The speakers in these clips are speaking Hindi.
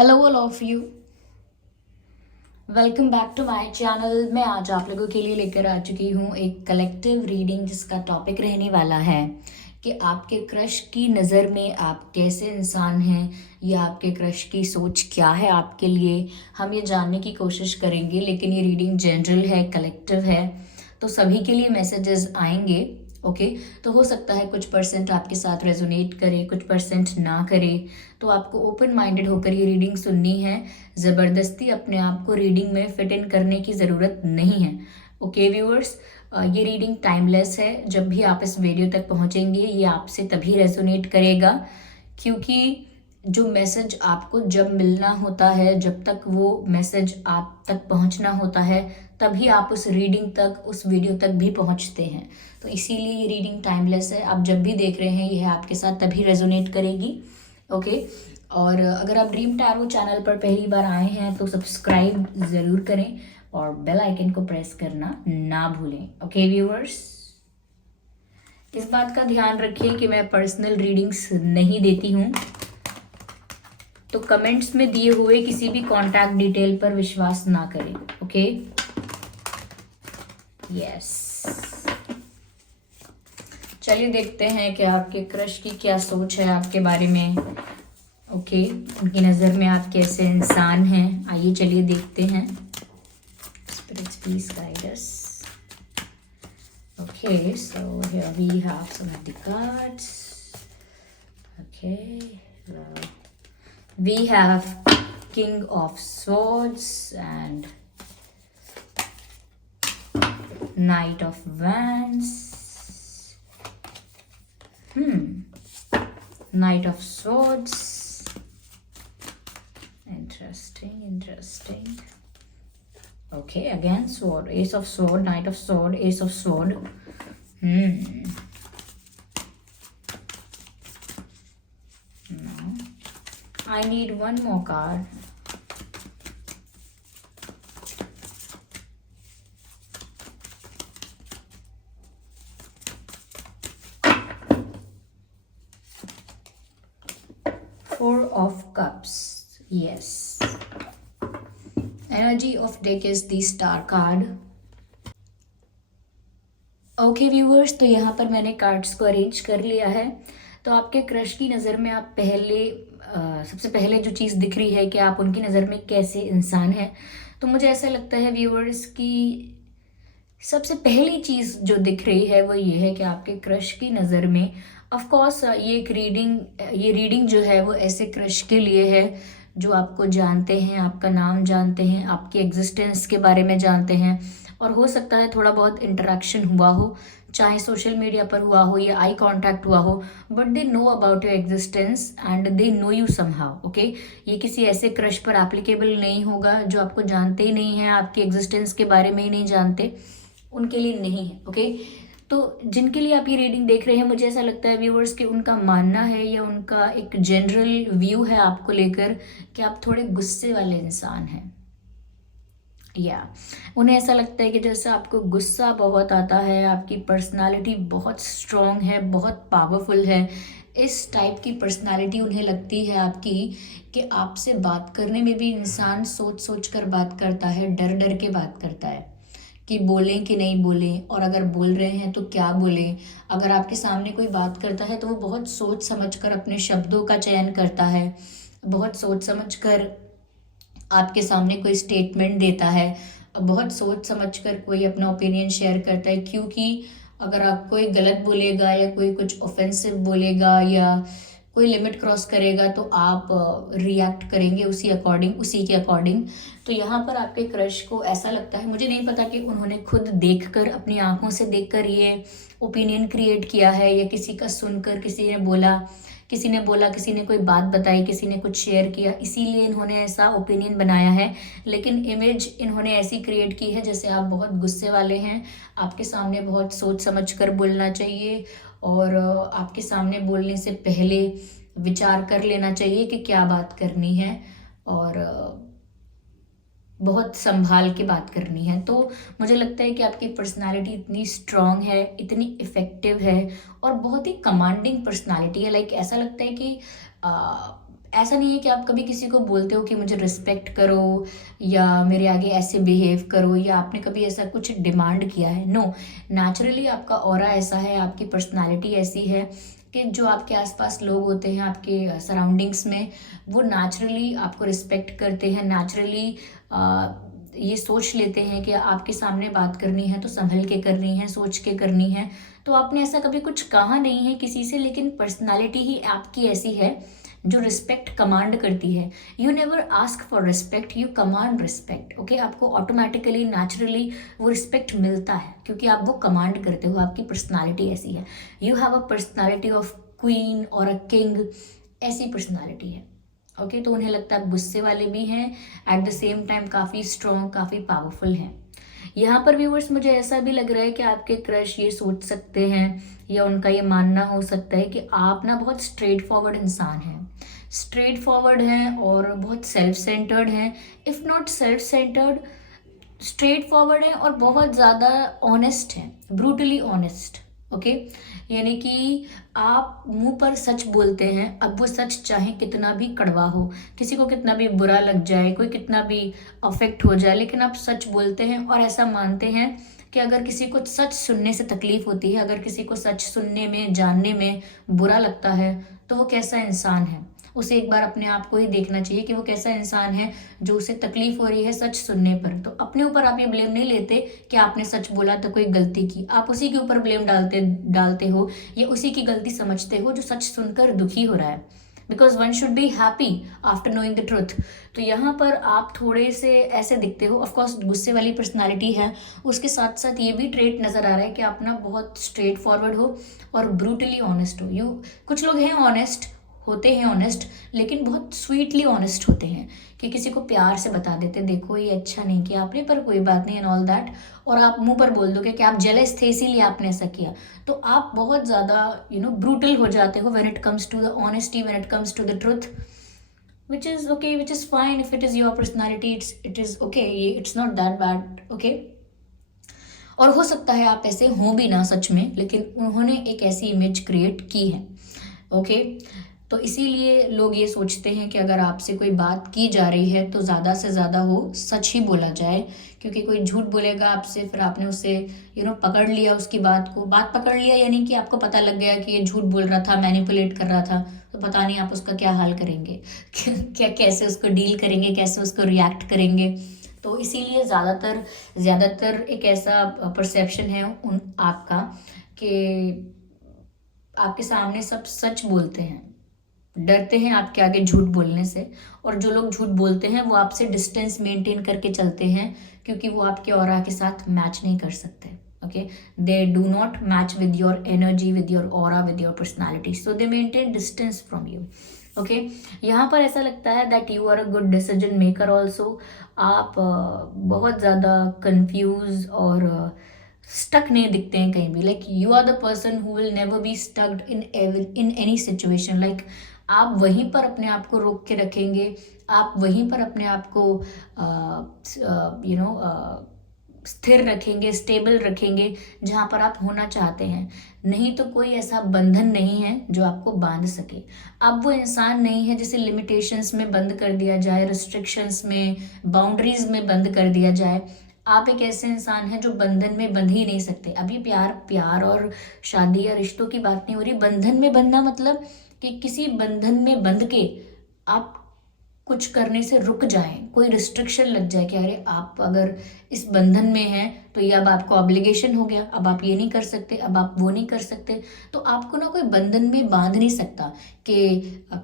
Hello all of you, welcome back to my channel. मैं आज आप लोगों के लिए लेकर आ चुकी हूँ एक कलेक्टिव रीडिंग जिसका टॉपिक रहने वाला है कि आपके क्रश की नज़र में आप कैसे इंसान हैं या आपके क्रश की सोच क्या है आपके लिए। हम ये जानने की कोशिश करेंगे, लेकिन ये रीडिंग जनरल है, कलेक्टिव है, तो सभी के लिए मैसेजेस आएंगे। ओके तो हो सकता है कुछ परसेंट आपके साथ रेजोनेट करे, कुछ परसेंट ना करे। तो आपको ओपन माइंडेड होकर ये रीडिंग सुननी है। ज़बरदस्ती अपने आप को रीडिंग में फिट इन करने की ज़रूरत नहीं है। ओके व्यूअर्स, ये रीडिंग टाइमलेस है। जब भी आप इस वीडियो तक पहुंचेंगे ये आपसे तभी रेजोनेट करेगा, क्योंकि जो मैसेज आपको जब मिलना होता है, जब तक वो मैसेज आप तक पहुंचना होता है, तभी आप उस रीडिंग तक, उस वीडियो तक भी पहुंचते हैं। तो इसीलिए ये रीडिंग टाइमलेस है। आप जब भी देख रहे हैं यह आपके साथ तभी रेजोनेट करेगी। ओके और अगर आप ड्रीम टैरो चैनल पर पहली बार आए हैं तो सब्सक्राइब ज़रूर करें और बेल आइकन को प्रेस करना ना भूलें। ओके व्यूअर्स, इस बात का ध्यान रखिए कि मैं पर्सनल रीडिंग्स नहीं देती हूँ, तो कमेंट्स में दिए हुए किसी भी कॉन्टैक्ट डिटेल पर विश्वास ना करें। ओके यस, चलिए देखते हैं कि आपके क्रश की क्या सोच है आपके बारे में। ओके उनकी नज़र में आप कैसे इंसान हैं, आइए चलिए देखते हैं। Spirits please guide us. Okay so here we have some of the cards. Okay we have King of Swords and Knight of Wands. Knight of Swords. Interesting. Okay, again sword, Ace of Sword, Knight of Sword, Ace of Sword. I need one more card. Four of Cups. Yes. Energy of deck is the Star card. Okay viewers, तो यहाँ पर मैंने कार्ड्स को अरेंज कर लिया है। तो आपके क्रश की नज़र में आप सबसे पहले जो चीज़ दिख रही है कि आप उनकी नज़र में कैसे इंसान हैं, तो मुझे ऐसा लगता है व्यूअर्स की सबसे पहली चीज़ जो दिख रही है वो ये है कि आपके क्रश की नज़र में, ऑफ कोर्स ये रीडिंग जो है वो ऐसे क्रश के लिए है जो आपको जानते हैं, आपका नाम जानते हैं, आपकी एग्जिस्टेंस के बारे में जानते हैं, और हो सकता है थोड़ा बहुत इंटरेक्शन हुआ हो, चाहे सोशल मीडिया पर हुआ हो या आई कांटेक्ट हुआ हो, but they know about your existence and they know you somehow. Okay ये किसी ऐसे क्रश पर एप्लीकेबल नहीं होगा जो आपको जानते ही नहीं हैं, आपकी एग्जिस्टेंस के बारे में ही नहीं जानते, उनके लिए नहीं है। ओके तो जिनके लिए आप ये रीडिंग देख रहे हैं, मुझे ऐसा लगता है व्यूअर्स कि उनका मानना है या उनका एक जनरल व्यू है आपको लेकर कि आप थोड़े गुस्से वाले इंसान हैं, या उन्हें ऐसा लगता है कि जैसे आपको गुस्सा बहुत आता है, आपकी पर्सनालिटी बहुत स्ट्रॉन्ग है, बहुत पावरफुल है। इस टाइप की पर्सनालिटी उन्हें लगती है आपकी कि आपसे बात करने में भी इंसान सोच सोच कर बात करता है, डर डर के बात करता है कि बोलें कि नहीं बोलें, और अगर बोल रहे हैं तो क्या बोलें। अगर आपके सामने कोई बात करता है तो वो बहुत सोच समझ कर अपने शब्दों का चयन करता है, बहुत सोच समझ कर आपके सामने कोई स्टेटमेंट देता है, बहुत सोच समझकर कोई अपना ओपिनियन शेयर करता है, क्योंकि अगर आप कोई गलत बोलेगा या कोई कुछ ऑफेंसिव बोलेगा या कोई लिमिट क्रॉस करेगा तो आप रिएक्ट करेंगे उसी के अकॉर्डिंग। तो यहाँ पर आपके क्रश को ऐसा लगता है, मुझे नहीं पता कि उन्होंने खुद देखकर, अपनी आंखों से देखकर ये ओपिनियन क्रिएट किया है या किसी का सुनकर, किसी ने कोई बात बताई, किसी ने कुछ शेयर किया, इसीलिए इन्होंने ऐसा ओपिनियन बनाया है। लेकिन इमेज इन्होंने ऐसी क्रिएट की है जैसे आप बहुत गुस्से वाले हैं, आपके सामने बहुत सोच समझ कर बोलना चाहिए, और आपके सामने बोलने से पहले विचार कर लेना चाहिए कि क्या बात करनी है, और बहुत संभाल के बात करनी है। तो मुझे लगता है कि आपकी पर्सनालिटी इतनी स्ट्रांग है, इतनी इफ़ेक्टिव है, और बहुत ही कमांडिंग पर्सनालिटी है। लाइक ऐसा लगता है कि ऐसा नहीं है कि आप कभी किसी को बोलते हो कि मुझे रिस्पेक्ट करो या मेरे आगे ऐसे बिहेव करो, या आपने कभी ऐसा कुछ डिमांड किया है। नो, नेचुरली आपका ऑरा ऐसा है, आपकी पर्सनालिटी ऐसी है कि जो आपके आसपास लोग होते हैं, आपके सराउंडिंग्स में, वो नेचुरली आपको रिस्पेक्ट करते हैं, नेचुरली ये सोच लेते हैं कि आपके सामने बात करनी है तो संभल के करनी है, सोच के करनी है। तो आपने ऐसा कभी कुछ कहा नहीं है किसी से, लेकिन पर्सनालिटी ही आपकी ऐसी है जो रिस्पेक्ट कमांड करती है। You never ask for respect, you command respect. Okay, आपको ऑटोमेटिकली नेचुरली वो रिस्पेक्ट मिलता है क्योंकि आप वो कमांड करते हो, आपकी पर्सनालिटी ऐसी है। You have a personality of queen और अ किंग, ऐसी पर्सनालिटी है। ओके, तो उन्हें लगता है आप गुस्से वाले भी हैं, एट द सेम टाइम काफ़ी स्ट्रॉन्ग, काफ़ी पावरफुल हैं। यहाँ पर व्यूअर्स मुझे ऐसा भी लग रहा है कि आपके क्रश ये सोच सकते हैं या उनका ये मानना हो सकता है कि आप ना बहुत स्ट्रेट फॉरवर्ड इंसान हैं, स्ट्रेट फॉरवर्ड हैं और बहुत सेल्फ सेंटर्ड हैं। If not self centred, straight forward हैं और बहुत ज़्यादा ऑनेस्ट हैं, ब्रूटली ऑनेस्ट। ओके, यानी कि आप मुंह पर सच बोलते हैं, अब वो सच चाहे कितना भी कड़वा हो, किसी को कितना भी बुरा लग जाए, कोई कितना भी अफेक्ट हो जाए, लेकिन आप सच बोलते हैं और ऐसा मानते हैं कि अगर किसी को सच सुनने से तकलीफ होती है, अगर किसी को सच सुनने में, जानने में बुरा लगता है, तो वो कैसा इंसान है। उसे एक बार अपने आप को ही देखना चाहिए कि वो कैसा इंसान है जो उसे तकलीफ हो रही है सच सुनने पर। तो अपने ऊपर आप ये ब्लेम नहीं लेते कि आपने सच बोला तो कोई गलती की, आप उसी के ऊपर ब्लेम डालते हो या उसी की गलती समझते हो जो सच सुनकर दुखी हो रहा है। Because one should be happy after knowing the truth. तो यहाँ पर आप थोड़े से ऐसे दिखते हो, ऑफकोर्स गुस्से वाली पर्सनालिटी है, उसके साथ साथ ये भी ट्रेट नज़र आ रहा है कि आप ना बहुत स्ट्रेट फॉरवर्ड हो और ब्रूटली ऑनेस्ट हो। कुछ लोग हैं ऑनेस्ट, होते हैं ऑनेस्ट, लेकिन बहुत स्वीटली ऑनेस्ट होते हैं कि किसी को प्यार से बता देते, देखो ये अच्छा नहीं किया आपने पर कोई बात नहीं एंड ऑल दैट, और आप मुंह पर बोल दोगे कि आप जेलस थे इसीलिए आपने ऐसा किया। तो आप बहुत ज़्यादा ब्रूटल हो जाते हो when it comes to the honesty, when it comes to the truth, which is okay, which is fine if it is your personality, it is okay, it's not that bad. okay, और हो सकता है आप ऐसे हो भी ना सच में, लेकिन उन्होंने एक ऐसी इमेज क्रिएट की है। ओके, तो इसीलिए लोग ये सोचते हैं कि अगर आपसे कोई बात की जा रही है तो ज़्यादा से ज़्यादा हो सच ही बोला जाए, क्योंकि कोई झूठ बोलेगा आपसे, फिर आपने उसे पकड़ लिया, उसकी बात पकड़ लिया, यानी कि आपको पता लग गया कि ये झूठ बोल रहा था, मैनिपुलेट कर रहा था, तो पता नहीं आप उसका क्या हाल करेंगे क्या कैसे उसको डील करेंगे, कैसे उसको रिएक्ट करेंगे। तो इसीलिए ज़्यादातर एक ऐसा परसेप्शन है आपका कि आपके सामने सब सच बोलते हैं, डरते हैं आपके आगे झूठ बोलने से, और जो लोग झूठ बोलते हैं वो आपसे डिस्टेंस मेंटेन करके चलते हैं क्योंकि वो आपके ऑरा के साथ मैच नहीं कर सकते। Okay, they do not match with your energy, with your aura, with your personality, so they maintain distance from you. Okay, यहाँ पर ऐसा लगता है that you are a good decision maker also. आप बहुत ज़्यादा कंफ्यूज और स्टक नहीं दिखते हैं कहीं भी। Like you are the person who will never be stucked in any situation. Like आप वहीं पर अपने आप को रोक के रखेंगे, आप वहीं पर अपने आप को स्थिर रखेंगे, स्टेबल रखेंगे जहाँ पर आप होना चाहते हैं। नहीं तो कोई ऐसा बंधन नहीं है जो आपको बांध सके। अब वो इंसान नहीं है जिसे लिमिटेशंस में बंद कर दिया जाए, रिस्ट्रिक्शंस में, बाउंड्रीज में बंद कर दिया जाए। आप एक ऐसे इंसान हैं जो बंधन में बंध ही नहीं सकते। अभी प्यार और शादी या रिश्तों की बात नहीं हो रही, बंधन में बंधना मतलब कि किसी बंधन में बंध के आप कुछ करने से रुक जाएं, कोई रिस्ट्रिक्शन लग जाए कि अरे आप अगर इस बंधन में हैं तो ये अब आपको ऑब्लिगेशन हो गया, अब आप ये नहीं कर सकते, अब आप वो नहीं कर सकते। तो आपको ना कोई बंधन में बांध नहीं सकता कि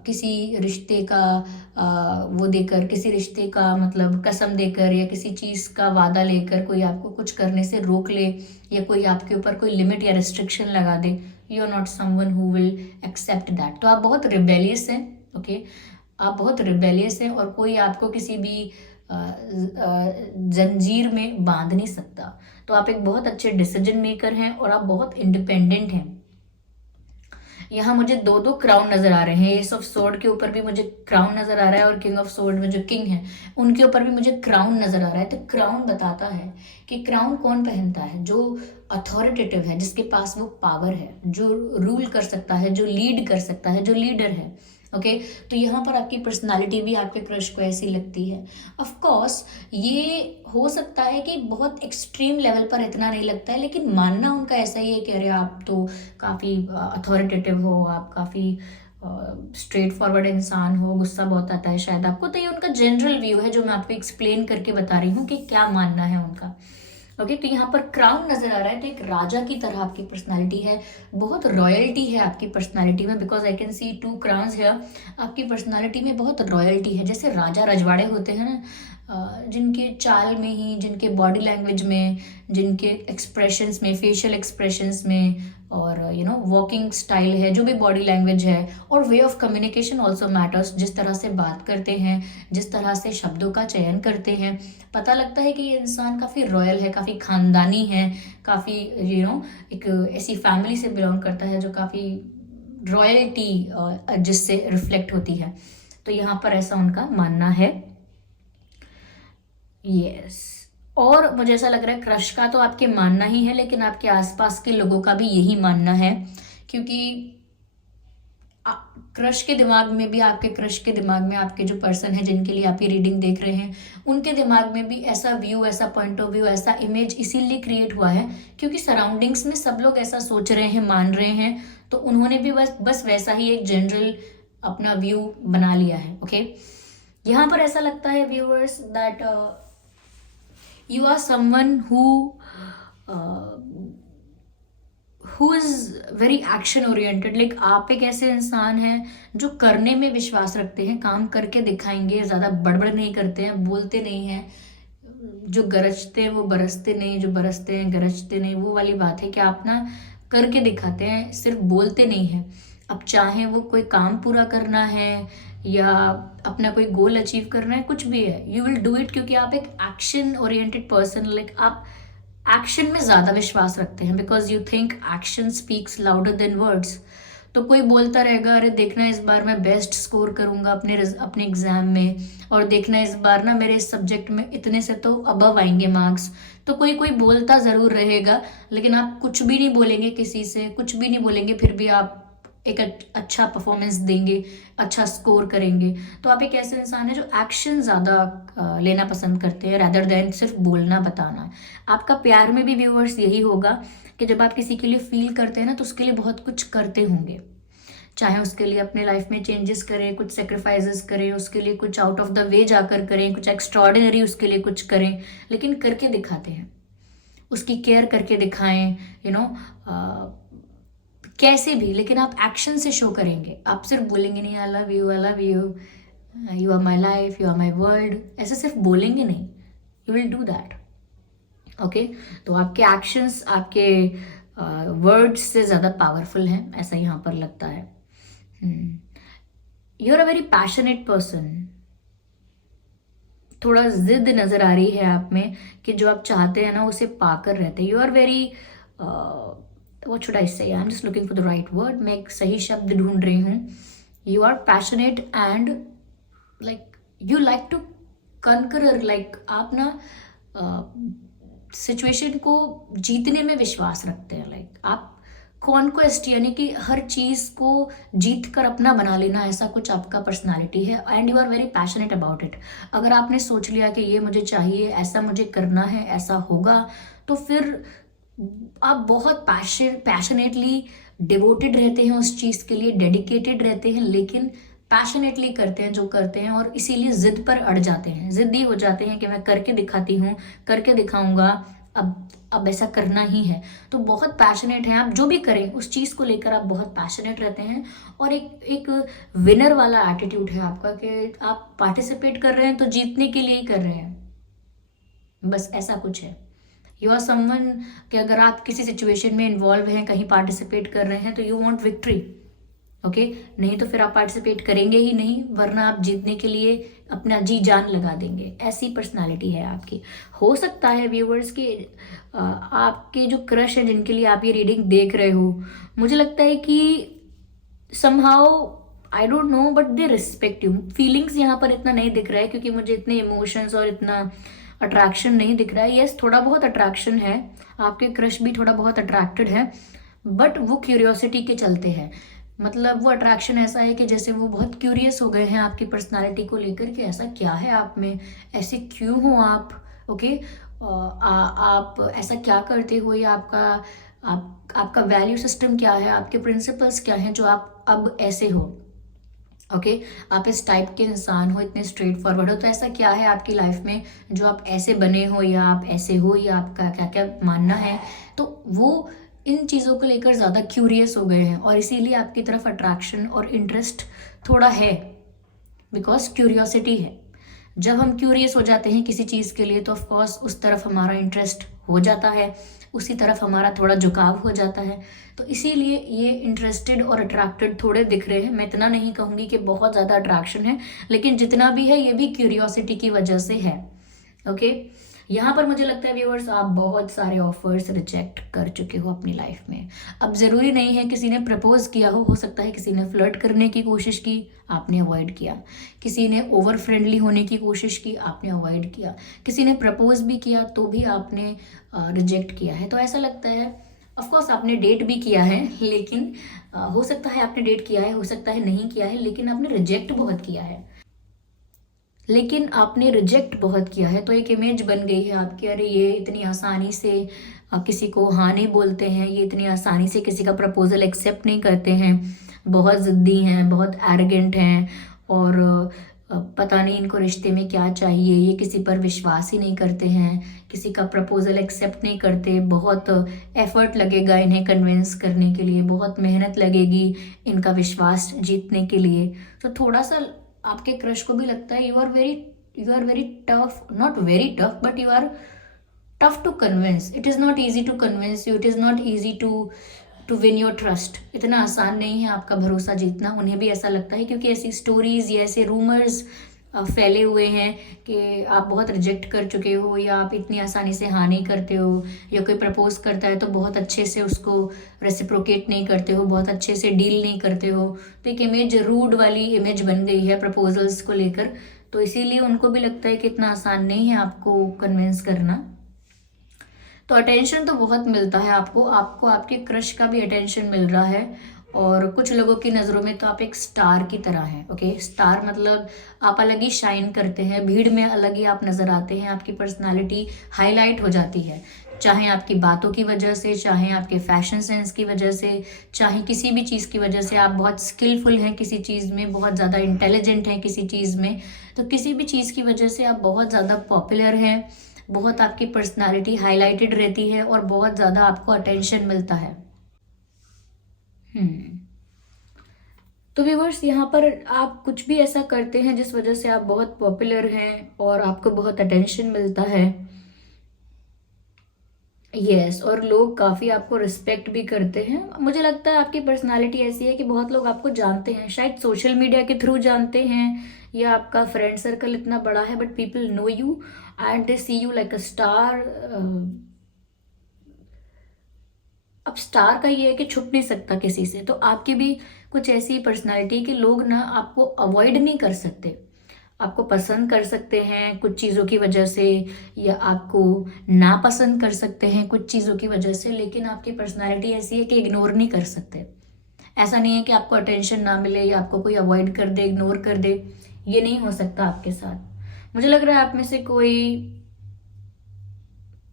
किसी रिश्ते का वो देकर, किसी रिश्ते का मतलब कसम देकर या किसी चीज़ का वादा लेकर कोई आपको कुछ करने से रोक ले या कोई आपके ऊपर कोई लिमिट या रिस्ट्रिक्शन लगा दे। You are not someone who will accept that. तो आप बहुत रिबेलियस हैं। ओके, आप बहुत रिबेलियस हैं और कोई आपको किसी भी जंजीर में बांध नहीं सकता। तो आप एक बहुत अच्छे डिसीजन मेकर हैं और आप बहुत इंडिपेंडेंट हैं। यहाँ मुझे दो क्राउन नजर आ रहे हैं। एस ऑफ सोर्ड के ऊपर भी मुझे क्राउन नजर आ रहा है और किंग ऑफ सोर्ड में जो किंग है उनके ऊपर भी मुझे क्राउन नजर आ रहा है। तो क्राउन बताता है कि क्राउन कौन पहनता है, जो अथॉरिटेटिव है, जिसके पास वो पावर है, जो रूल कर सकता है, जो लीड कर सकता है, जो लीडर है। ओके तो यहाँ पर आपकी पर्सनालिटी भी आपके क्रश को ऐसी लगती है। ऑफ कोर्स ये हो सकता है कि बहुत एक्सट्रीम लेवल पर इतना नहीं लगता है, लेकिन मानना उनका ऐसा ही है कि अरे आप तो काफ़ी अथॉरिटेटिव हो, आप काफ़ी स्ट्रेट फॉरवर्ड इंसान हो, गुस्सा बहुत आता है शायद आपको। तो ये उनका जनरल व्यू है जो मैं आपको एक्सप्लेन करके बता रही हूँ कि क्या मानना है उनका। ओके तो यहाँ पर क्राउन नजर आ रहा है, तो एक राजा की तरह आपकी पर्सनालिटी है, बहुत रॉयल्टी है आपकी पर्सनालिटी में, because I can see 2 crowns here. आपकी पर्सनालिटी में बहुत रॉयल्टी है, जैसे राजा रजवाड़े होते हैं ना, जिनके चाल में ही, जिनके बॉडी लैंग्वेज में, जिनके एक्सप्रेशंस में, फेशियल एक्सप्रेशंस में, और वॉकिंग स्टाइल है, जो भी बॉडी लैंग्वेज है, और way of communication also matters. जिस तरह से बात करते हैं, जिस तरह से शब्दों का चयन करते हैं, पता लगता है कि ये इंसान काफ़ी रॉयल है, काफ़ी खानदानी है, काफ़ी एक ऐसी फैमिली से बिलोंग करता है जो काफ़ी रॉयल्टी जिससे रिफ्लेक्ट होती है। तो यहाँ पर ऐसा उनका मानना है। यस और मुझे ऐसा लग रहा है क्रश का तो आपके मानना ही है, लेकिन आपके आसपास के लोगों का भी यही मानना है, क्योंकि क्रश के दिमाग में भी, आपके क्रश के दिमाग में, आपके जो पर्सन है जिनके लिए आप ये रीडिंग देख रहे हैं, उनके दिमाग में भी ऐसा व्यू, ऐसा पॉइंट ऑफ व्यू, ऐसा इमेज इसीलिए क्रिएट हुआ है क्योंकि सराउंडिंग्स में सब लोग ऐसा सोच रहे हैं, मान रहे हैं, तो उन्होंने भी बस वैसा ही एक जनरल अपना व्यू बना लिया है। ओके यहाँ पर ऐसा लगता है viewers that you are someone who is very action oriented, like आप एक ऐसे इंसान हैं जो करने में विश्वास रखते हैं, काम करके दिखाएंगे, ज़्यादा बड़बड़ नहीं करते हैं, बोलते नहीं हैं, जो गरजते हैं वो बरसते नहीं, जो बरसते हैं गरजते नहीं, वो वाली बात है कि आप ना करके दिखाते हैं, सिर्फ बोलते नहीं हैं। अब चाहे वो कोई काम पूरा करना है या अपना कोई गोल अचीव करना है, कुछ भी है, यू विल डू इट, क्योंकि आप एक एक्शन ओरिएंटेड पर्सन, लाइक आप एक्शन में ज़्यादा विश्वास रखते हैं, because you think action speaks louder than words. तो कोई बोलता रहेगा अरे देखना इस बार मैं बेस्ट स्कोर करूंगा अपने एग्जाम में, और देखना इस बार ना मेरे इस सब्जेक्ट में इतने से तो अबव आएंगे मार्क्स, तो कोई बोलता ज़रूर रहेगा, लेकिन आप कुछ भी नहीं बोलेंगे, किसी से कुछ भी नहीं बोलेंगे, फिर भी आप एक अच्छा परफॉर्मेंस देंगे, अच्छा स्कोर करेंगे। तो आप एक ऐसे इंसान है जो एक्शन ज़्यादा लेना पसंद करते हैं रैदर देन सिर्फ बोलना बताना। आपका प्यार में भी व्यूअर्स यही होगा कि जब आप किसी के लिए फील करते हैं ना, तो उसके लिए बहुत कुछ करते होंगे, चाहे उसके लिए अपने लाइफ में चेंजेस करें, कुछ सेक्रीफाइसेस करें, उसके लिए कुछ आउट ऑफ द वे जाकर करें, कुछ एक्स्ट्रॉर्डिनरी उसके लिए कुछ करें, लेकिन करके दिखाते हैं, उसकी केयर करके दिखाएं, कैसे भी, लेकिन आप एक्शन से शो करेंगे, आप सिर्फ बोलेंगे नहीं I love you, you are my life, you are my world, ऐसे सिर्फ बोलेंगे नहीं, you will do that. Okay तो आपके एक्शंस आपके वर्ड्स से ज़्यादा पावरफुल हैं, ऐसा यहाँ पर लगता है। You are a very passionate person, थोड़ा जिद नज़र आ रही है आप में कि जो आप चाहते हैं ना उसे पाकर रहते हैं। You are very what should I say? I'm just looking for the right word. मैं एक सही शब्द ढूंढ रही हूँ। You are passionate and like you like to conquer, like आप ना सिचुएशन को जीतने में विश्वास रखते हैं, लाइक आप कॉन्क्वेस्ट यानी कि हर चीज़ को जीत कर अपना बना लेना, ऐसा कुछ आपका पर्सनालिटी है, and you are very passionate about it. अगर आपने सोच लिया कि ये मुझे चाहिए, ऐसा मुझे करना है, ऐसा होगा, तो फिर आप बहुत पैशनेटली डिवोटेड रहते हैं उस चीज़ के लिए, डेडिकेटेड रहते हैं, लेकिन पैशनेटली करते हैं जो करते हैं, और इसीलिए जिद पर अड़ जाते हैं, जिद्दी हो जाते हैं कि मैं करके दिखाती हूँ, करके दिखाऊंगा, अब ऐसा करना ही है। तो बहुत पैशनेट हैं आप, जो भी करें उस चीज़ को लेकर आप बहुत पैशनेट रहते हैं, और एक विनर वाला एटीट्यूड है आपका कि आप पार्टिसिपेट कर रहे हैं तो जीतने के लिए ही कर रहे हैं, बस ऐसा कुछ है। यू आर समवन कि अगर आप किसी सिचुएशन में इन्वॉल्व हैं, कहीं पार्टिसिपेट कर रहे हैं, तो यू वांट विक्ट्री, ओके नहीं तो फिर आप पार्टिसिपेट करेंगे ही नहीं, वरना आप जीतने के लिए अपना जी जान लगा देंगे। ऐसी पर्सनालिटी है आपकी। हो सकता है व्यूअर्स कि आपके जो क्रश है जिनके लिए आप ये रीडिंग देख रहे हो, मुझे लगता है कि somehow I don't know but they respect you. Feelings यहाँ पर इतना नहीं दिख रहा है क्योंकि मुझे इतने इमोशंस और इतना अट्रैक्शन नहीं दिख रहा है। यस थोड़ा बहुत अट्रैक्शन है, आपके क्रश भी थोड़ा बहुत अट्रैक्टेड है, बट वो क्यूरियोसिटी के चलते हैं। मतलब वो अट्रैक्शन ऐसा है कि जैसे वो बहुत क्यूरियस हो गए हैं आपकी पर्सनालिटी को लेकर कि ऐसा क्या है आप में, ऐसे क्यों हो आप। ओके, आप ऐसा क्या करते हो, या आपका वैल्यू सिस्टम क्या है, आपके प्रिंसिपल्स क्या हैं जो आप अब ऐसे हो। ओके, आप इस टाइप के इंसान हो, इतने स्ट्रेट फॉरवर्ड हो, तो ऐसा क्या है आपकी लाइफ में जो आप ऐसे बने हो, या आप ऐसे हो, या आपका क्या क्या मानना है। तो वो इन चीज़ों को लेकर ज़्यादा क्यूरियस हो गए हैं और इसीलिए आपकी तरफ अट्रैक्शन और इंटरेस्ट थोड़ा है, बिकॉज क्यूरियोसिटी है। जब हम क्यूरियस हो जाते हैं किसी चीज़ के लिए तो ऑफ कोर्स उस तरफ हमारा इंटरेस्ट हो जाता है, उसी तरफ हमारा थोड़ा झुकाव हो जाता है। तो इसीलिए ये इंटरेस्टेड और अट्रैक्टेड थोड़े दिख रहे हैं। मैं इतना नहीं कहूँगी कि बहुत ज़्यादा अट्रैक्शन है, लेकिन जितना भी है ये भी क्यूरियोसिटी की वजह से है। ओके, यहाँ पर मुझे लगता है व्यूअर्स आप बहुत सारे ऑफर्स रिजेक्ट कर चुके हो अपनी लाइफ में। अब ज़रूरी नहीं है किसी ने प्रपोज किया हो सकता है किसी ने फ्लर्ट करने की कोशिश की, आपने अवॉइड किया। किसी ने ओवर फ्रेंडली होने की कोशिश की, आपने अवॉइड किया। किसी ने प्रपोज भी किया तो भी आपने रिजेक्ट किया है। तो ऐसा लगता है, ऑफ कोर्स आपने डेट भी किया है, लेकिन हो सकता है आपने डेट किया है, हो सकता है नहीं किया है, लेकिन आपने रिजेक्ट बहुत किया है। लेकिन आपने रिजेक्ट बहुत किया है तो एक इमेज बन गई है आपकी, अरे ये इतनी आसानी से किसी को हाँ नहीं बोलते हैं, ये इतनी आसानी से किसी का प्रपोजल एक्सेप्ट नहीं करते हैं, बहुत ज़िद्दी हैं, बहुत एरोगेंट हैं, और पता नहीं इनको रिश्ते में क्या चाहिए, ये किसी पर विश्वास ही नहीं करते हैं, किसी का प्रपोजल एक्सेप्ट नहीं करते, बहुत एफर्ट लगेगा इन्हें कन्विंस करने के लिए, बहुत मेहनत लगेगी इनका विश्वास जीतने के लिए। तो थोड़ा सा आपके क्रश को भी लगता है you are very tough, not very tough but you are tough to convince, it is not easy to convince you, it is not easy to win your trust. इतना आसान नहीं है आपका भरोसा जीतना, उन्हें भी ऐसा लगता है, क्योंकि ऐसी स्टोरीज या ऐसे रूमर्स फैले हुए हैं कि आप बहुत रिजेक्ट कर चुके हो, या आप इतनी आसानी से हाँ नहीं करते हो, या कोई प्रपोज करता है तो बहुत अच्छे से उसको रेसिप्रोकेट नहीं करते हो, बहुत अच्छे से डील नहीं करते हो। तो एक इमेज, रूड वाली इमेज बन गई है प्रपोजल्स को लेकर। तो इसीलिए उनको भी लगता है कि इतना आसान नहीं है आपको कन्विंस करना। तो अटेंशन तो बहुत मिलता है आपको, आपके क्रश का भी अटेंशन मिल रहा है, और कुछ लोगों की नज़रों में तो आप एक स्टार की तरह हैं। ओके, स्टार मतलब आप अलग ही शाइन करते हैं, भीड़ में अलग ही आप नज़र आते हैं, आपकी पर्सनालिटी हाईलाइट हो जाती है, चाहे आपकी बातों की वजह से, चाहे आपके फैशन सेंस की वजह से, चाहे किसी भी चीज़ की वजह से। आप बहुत स्किलफुल हैं किसी चीज़ में, बहुत ज़्यादा इंटेलिजेंट हैं किसी चीज़ में, तो किसी भी चीज़ की वजह से आप बहुत ज़्यादा पॉपुलर हैं, बहुत आपकी पर्सनालिटी हाईलाइटेड रहती है, और बहुत ज़्यादा आपको अटेंशन मिलता है। तो व्यूअर्स यहाँ पर आप कुछ भी ऐसा करते हैं जिस वजह से आप बहुत पॉपुलर हैं और आपको बहुत अटेंशन मिलता है। यस, और लोग काफ़ी आपको रिस्पेक्ट भी करते हैं। मुझे लगता है आपकी पर्सनालिटी ऐसी है कि बहुत लोग आपको जानते हैं, शायद सोशल मीडिया के थ्रू जानते हैं, या आपका फ्रेंड सर्कल इतना बड़ा है, but people know you and they see you like a star. अब स्टार का ये है कि छुप नहीं सकता किसी से, तो आपकी भी कुछ ऐसी पर्सनालिटी कि लोग ना आपको अवॉइड नहीं कर सकते, आपको पसंद कर सकते हैं कुछ चीज़ों की वजह से, या आपको नापसंद कर सकते हैं कुछ चीज़ों की वजह से, लेकिन आपकी पर्सनालिटी ऐसी है कि इग्नोर नहीं कर सकते। ऐसा नहीं है कि आपको अटेंशन ना मिले या आपको कोई अवॉइड कर दे, इग्नोर कर दे, ये नहीं हो सकता आपके साथ। मुझे लग रहा है आप में से कोई,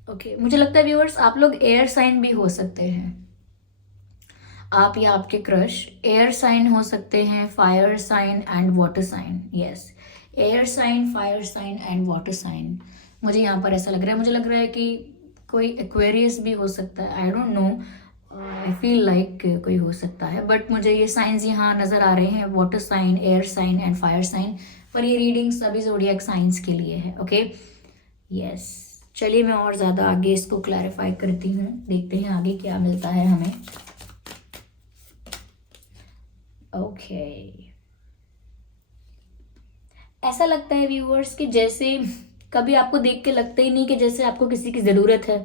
ओके, मुझे लगता है व्यूअर्स आप लोग एयर साइन भी हो सकते हैं। आप या आपके क्रश एयर साइन हो सकते हैं, fire sign and water sign. Yes, air sign, fire sign and water sign. मुझे यहाँ पर ऐसा लग रहा है, मुझे लग रहा है कि कोई एक्वेरियस भी हो सकता है, I don't know, I feel like कोई हो सकता है, बट मुझे ये साइंस यहाँ नज़र आ रहे हैं, water sign, air sign and fire sign. पर ये रीडिंग सभी ज़ोडिएक साइंस के लिए है। ओके, यस, चलिए मैं और ज़्यादा आगे इसको क्लैरिफाई करती हूँ, देखते हैं आगे क्या मिलता है हमें। ओके, ऐसा लगता है व्यूअर्स कि जैसे कभी आपको देख के लगता ही नहीं कि जैसे आपको किसी की ज़रूरत है।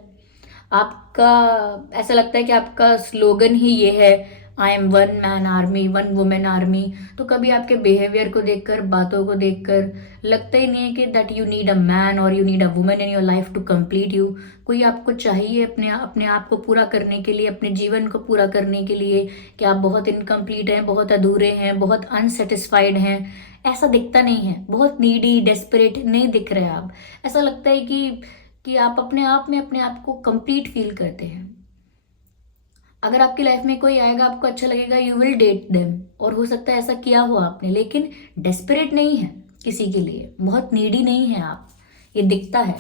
आपका ऐसा लगता है कि आपका स्लोगन ही ये है, I am one man army, one women army. तो कभी आपके बिहेवियर को देखकर, बातों को देखकर लगता ही नहीं है कि that you need a man और you need a woman in your life to complete you. कोई आपको चाहिए अपने आप को पूरा करने के लिए, अपने जीवन को पूरा करने के लिए, कि आप बहुत इनकम्प्लीट हैं, बहुत अधूरे हैं, बहुत अनसेटिस्फाइड हैं, ऐसा दिखता नहीं है। बहुत नीडी, डेस्परेट नहीं दिख रहे आप। ऐसा लगता है कि आप अपने आप में अपने आप को कंप्लीट फील करते हैं। अगर आपकी लाइफ में कोई आएगा, आपको अच्छा लगेगा, यू विल डेट देम, और हो सकता है ऐसा किया हो आपने, लेकिन डेस्परेट नहीं है किसी के लिए, बहुत नीडी नहीं है आप, ये दिखता है।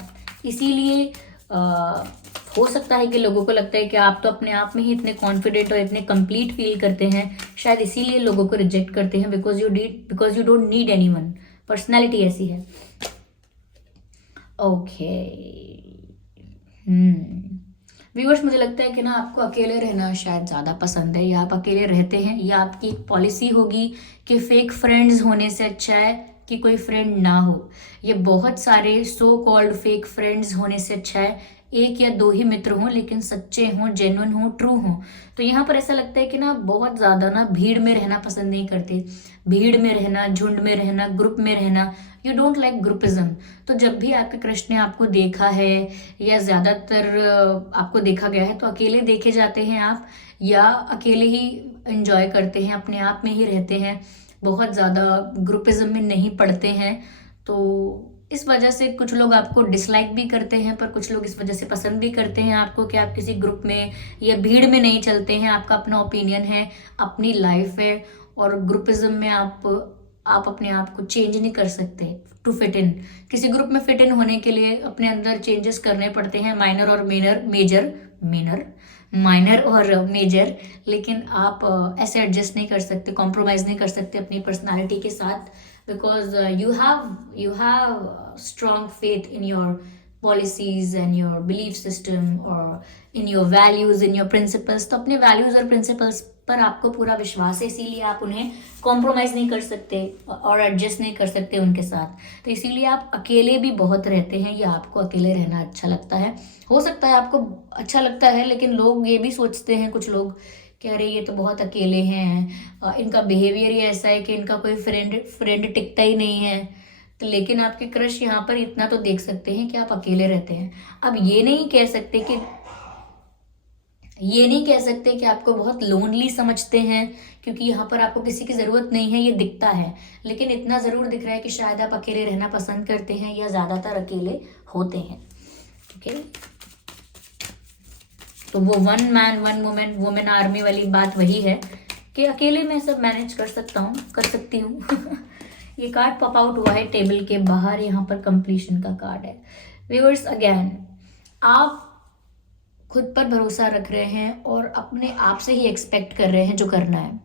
इसीलिए हो सकता है कि लोगों को लगता है कि आप तो अपने आप में ही इतने कॉन्फिडेंट और इतने कंप्लीट फील करते हैं, शायद इसीलिए लोगों को रिजेक्ट करते हैं, because you don't need anyone. Personality ऐसी है। ओके व्यूअर्स, मुझे लगता है कि ना आपको अकेले रहना शायद ज़्यादा पसंद है, या आप अकेले रहते हैं, या आपकी एक पॉलिसी होगी कि फेक फ्रेंड्स होने से अच्छा है कि कोई फ्रेंड ना हो। ये बहुत सारे सो कॉल्ड फेक फ्रेंड्स होने से अच्छा है एक या दो ही मित्र हों, लेकिन सच्चे हों, जेन्युइन हों, ट्रू हों। तो यहाँ पर ऐसा लगता है कि ना बहुत ज़्यादा ना भीड़ में रहना पसंद नहीं करते। भीड़ में रहना, झुंड में रहना, ग्रुप में रहना, यू डोंट लाइक ग्रुपिज्म। तो जब भी आपके क्रश ने आपको देखा है, या ज़्यादातर आपको देखा गया है, तो अकेले देखे जाते हैं आप, या अकेले ही एंजॉय करते हैं, अपने आप में ही रहते हैं, बहुत ज़्यादा ग्रुपिज्म में नहीं पड़ते हैं। तो इस वजह से कुछ लोग आपको डिसलाइक भी करते हैं, पर कुछ लोग इस वजह से पसंद भी करते हैं आपको, कि आप किसी ग्रुप में या भीड़ में नहीं चलते हैं, आपका अपना ओपिनियन है, अपनी लाइफ है, और ग्रुपिज्म में आप अपने आप को चेंज नहीं कर सकते टू फिट इन। किसी ग्रुप में फिट इन होने के लिए अपने अंदर चेंजेस करने पड़ते हैं, माइनर और मेजर, लेकिन आप ऐसे एडजस्ट नहीं कर सकते, कॉम्प्रोमाइज नहीं कर सकते अपनी पर्सनालिटी के साथ, because you have strong faith in your policies and your belief system or in your values, in your principles। तो अपने values और principles पर आपको पूरा विश्वास है, इसीलिए आप उन्हें कॉम्प्रोमाइज़ नहीं कर सकते और एडजस्ट नहीं कर सकते उनके साथ। तो इसीलिए आप अकेले भी बहुत रहते हैं, या आपको अकेले रहना अच्छा लगता है। हो सकता है आपको अच्छा लगता है, लेकिन लोग ये भी सोचते हैं, कुछ लोग, कह रहे ये तो बहुत अकेले हैं, इनका बिहेवियर ही ऐसा है कि इनका कोई फ्रेंड टिकता ही नहीं है। तो लेकिन आपके क्रश यहाँ पर इतना तो देख सकते हैं कि आप अकेले रहते हैं। अब ये नहीं कह सकते कि आपको बहुत लोनली समझते हैं, क्योंकि यहाँ पर आपको किसी की ज़रूरत नहीं है, ये दिखता है। लेकिन इतना ज़रूर दिख रहा है कि शायद आप अकेले रहना पसंद करते हैं, या ज़्यादातर अकेले होते हैं। ओके, तो वो one man one women army वाली बात वही है कि अकेले मैं सब मैनेज कर सकती हूँ। ये कार्ड पॉप आउट हुआ है टेबल के बाहर, यहाँ पर कंप्लीशन का कार्ड है। व्यूअर्स, अगेन आप खुद पर भरोसा रख रहे हैं और अपने आप से ही एक्सपेक्ट कर रहे हैं जो करना है,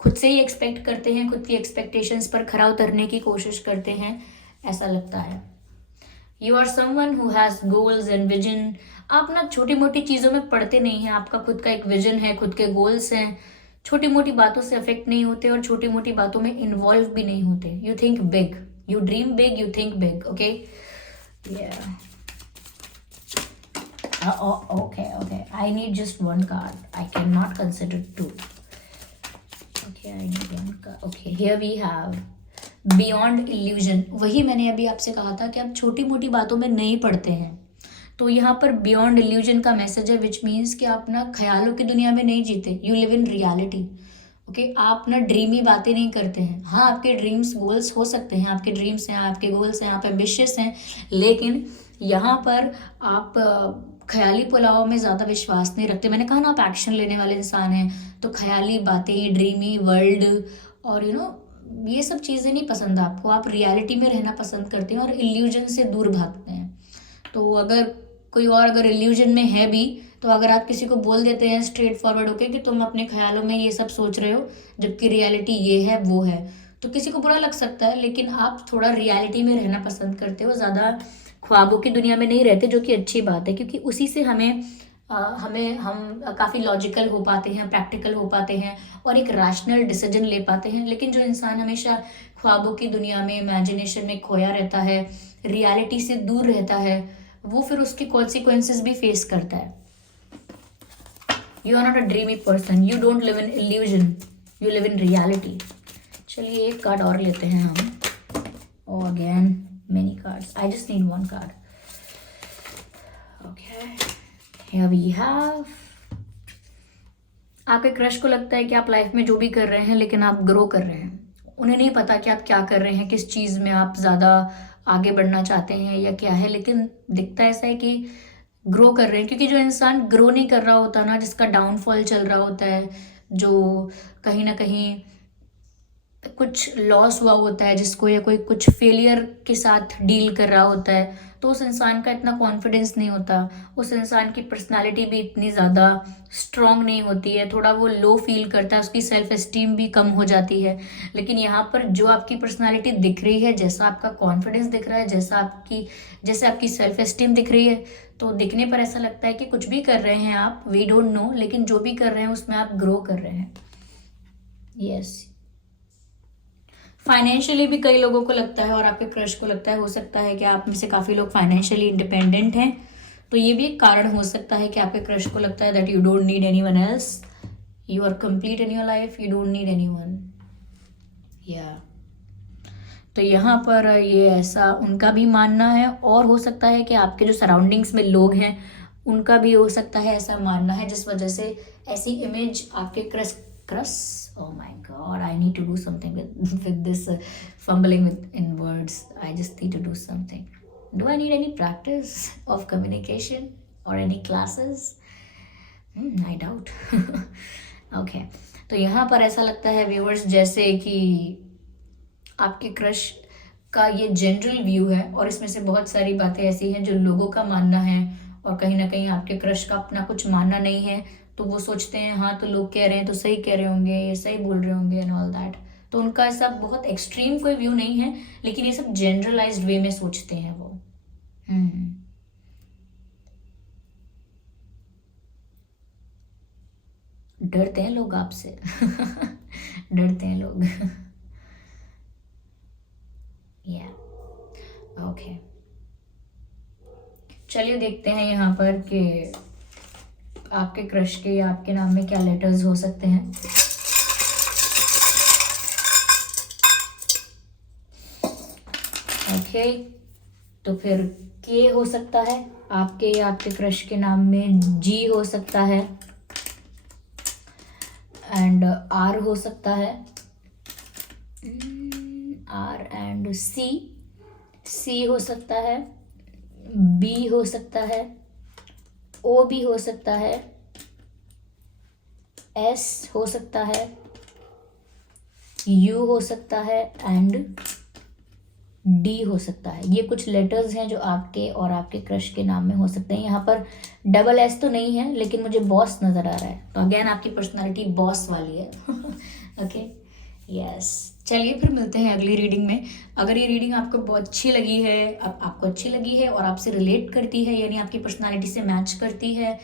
खुद से ही एक्सपेक्ट करते हैं, खुद की एक्सपेक्टेशंस पर खरा उतरने की कोशिश करते हैं, ऐसा लगता है। You are someone who has goals and vision. आप ना छोटी मोटी चीज़ों में पड़ते नहीं हैं, आपका खुद का एक विजन है, खुद के गोल्स हैं, छोटी मोटी बातों से अफेक्ट नहीं होते और छोटी मोटी बातों में इन्वॉल्व भी नहीं होते। You think big, you dream big, you think big. Okay, okay, I need just one card, I cannot consider two। okay, I need one card। okay, here we have beyond illusion. वही मैंने अभी आपसे कहा था कि आप छोटी मोटी बातों में नहीं पड़ते हैं, तो यहाँ पर बियॉन्ड इल्यूजन का मैसेज है, विच मीन्स कि आप ना ख्यालों की दुनिया में नहीं जीते, you live in reality. Okay, आप ना ड्रीमी बातें नहीं करते हैं। हाँ, आपके ड्रीम्स गोल्स हो सकते हैं, आपके ड्रीम्स हैं, आपके गोल्स हैं, आप एम्बिशियस हैं, लेकिन यहाँ पर आप ख्याली पुलाव में ज़्यादा विश्वास नहीं रखते। मैंने कहा ना, आप एक्शन लेने वाले इंसान हैं, तो ख्याली बातें, ड्रीमी वर्ल्ड और ये सब चीज़ें नहीं पसंद आपको। आप रियलिटी में रहना पसंद करते हैं और इल्यूजन से दूर भागते हैं। तो अगर कोई और अगर इल्यूजन में है भी, तो अगर आप किसी को बोल देते हैं स्ट्रेट फॉरवर्ड होके कि तुम अपने ख्यालों में ये सब सोच रहे हो, जबकि रियलिटी ये है वो है, तो किसी को बुरा लग सकता है। लेकिन आप थोड़ा रियलिटी में रहना पसंद करते हो, ज़्यादा ख्वाबों की दुनिया में नहीं रहते, जो कि अच्छी बात है, क्योंकि उसी से हम काफ़ी लॉजिकल हो पाते हैं, प्रैक्टिकल हो पाते हैं और एक रैशनल डिसीजन ले पाते हैं। लेकिन जो इंसान हमेशा ख्वाबों की दुनिया में, इमेजिनेशन में खोया रहता है, रियलिटी से दूर रहता है, वो फिर उसके कॉन्सिक्वेंसेस भी फेस करता है। You are not a dreamy person, you don't live in illusion, you live in reality. चलिए एक कार्ड और लेते हैं हम। Oh, again, many cards. I just need one card. Okay, here we have. आपके क्रश को लगता है कि आप लाइफ में जो भी कर रहे हैं लेकिन आप ग्रो कर रहे हैं। उन्हें नहीं पता कि आप क्या कर रहे हैं, किस चीज़ में आप ज़्यादा आगे बढ़ना चाहते हैं या क्या है, लेकिन दिखता ऐसा है कि ग्रो कर रहे हैं। क्योंकि जो इंसान ग्रो नहीं कर रहा होता ना, जिसका डाउनफॉल चल रहा होता है, जो कहीं ना कहीं कुछ लॉस हुआ होता है जिसको, या कोई कुछ फेलियर के साथ डील कर रहा होता है, तो उस इंसान का इतना कॉन्फिडेंस नहीं होता, उस इंसान की पर्सनालिटी भी इतनी ज़्यादा स्ट्रांग नहीं होती है, थोड़ा वो लो फील करता है, उसकी सेल्फ एस्टीम भी कम हो जाती है। लेकिन यहाँ पर जो आपकी पर्सनालिटी दिख रही है, जैसा आपका कॉन्फिडेंस दिख रहा है, जैसे आपकी सेल्फ एस्टीम दिख रही है, तो दिखने पर ऐसा लगता है कि कुछ भी कर रहे हैं आप, वी डोंट नो, लेकिन जो भी कर रहे हैं उसमें आप ग्रो कर रहे हैं। यस, फाइनेंशियली भी कई लोगों को लगता है और आपके क्रश को लगता है, हो सकता है कि आप में से काफ़ी लोग फाइनेंशियली इंडिपेंडेंट हैं, तो ये भी एक कारण हो सकता है कि आपके क्रश को लगता है that you don't need anyone else, you are complete in your life, you don't need anyone. या तो यहाँ पर ये ऐसा उनका भी मानना है, और हो सकता है कि आपके जो सराउंडिंग्स में लोग हैं उनका भी हो सकता है ऐसा मानना है, जिस वजह से ऐसी इमेज आपके crush oh my god, I need to do something with this fumbling in words. I just need to do something. Do I need any practice of communication or any classes? I doubt. Okay, तो यहाँ पर ऐसा लगता है व्यूअर्स जैसे कि आपके क्रश का ये जनरल व्यू है, और इसमें से बहुत सारी बातें ऐसी हैं जो लोगों का मानना है, और कहीं ना कहीं आपके क्रश का अपना कुछ मानना नहीं है, तो वो सोचते हैं हाँ तो लोग कह रहे हैं तो सही कह रहे होंगे, ये सही बोल रहे होंगे एंड ऑल दैट। तो उनका ऐसा बहुत एक्सट्रीम कोई व्यू नहीं है, लेकिन ये सब जनरलाइज्ड वे में सोचते हैं वो। डरते हैं लोग आपसे। डरते हैं लोग। या ओके, चलिए देखते हैं यहाँ पर कि आपके क्रश के या आपके नाम में क्या लेटर्स हो सकते हैं। ओके, तो फिर के हो सकता है आपके या आपके क्रश के नाम में, जी हो सकता है, एंड आर हो सकता है, आर एंड सी हो सकता है, बी हो सकता है, ओ भी हो सकता है, एस हो सकता है, यू हो सकता है, एंड डी हो सकता है। ये कुछ लेटर्स हैं जो आपके और आपके क्रश के नाम में हो सकते हैं। यहाँ पर डबल एस तो नहीं है, लेकिन मुझे बॉस नज़र आ रहा है, तो अगेन आपकी पर्सनालिटी बॉस वाली है। ओके, यस, चलिए फिर मिलते हैं अगली रीडिंग में। अगर ये रीडिंग आपको बहुत अच्छी लगी है, आपको अच्छी लगी है और आपसे रिलेट करती है, यानी आपकी पर्सनालिटी से मैच करती है,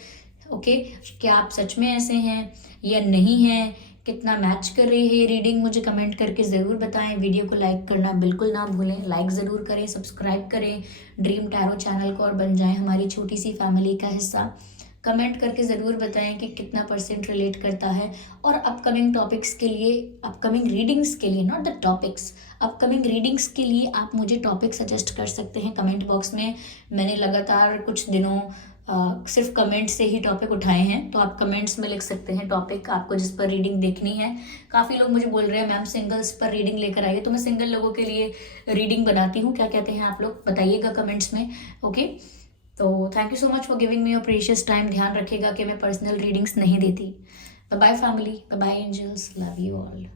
ओके, क्या आप सच में ऐसे हैं या नहीं हैं, कितना मैच कर रही है ये रीडिंग, मुझे कमेंट करके ज़रूर बताएं। वीडियो को लाइक करना बिल्कुल ना भूलें, लाइक ज़रूर करें, सब्सक्राइब करें ड्रीम टैरो चैनल को और बन जाएं हमारी छोटी सी फैमिली का हिस्सा। कमेंट करके ज़रूर बताएं कि कितना % रिलेट करता है, और अपकमिंग टॉपिक्स के लिए, अपकमिंग रीडिंग्स के लिए, not the topics, upcoming readings के लिए आप मुझे टॉपिक सजेस्ट कर सकते हैं कमेंट बॉक्स में। मैंने लगातार कुछ दिनों सिर्फ कमेंट से ही टॉपिक उठाए हैं, तो आप कमेंट्स में लिख सकते हैं टॉपिक आपको जिस पर रीडिंग देखनी है। काफ़ी लोग मुझे बोल रहे हैं मैम सिंगल्स पर रीडिंग लेकर आइए, तो मैं सिंगल लोगों के लिए रीडिंग बनाती हूँ। क्या कहते हैं आप लोग, बताइएगा कमेंट्स में। ओके, तो thank you so much for giving me your precious time. ध्यान रखिएगा कि मैं पर्सनल रीडिंग्स नहीं देती। Bye bye family, bye bye angels, love you all.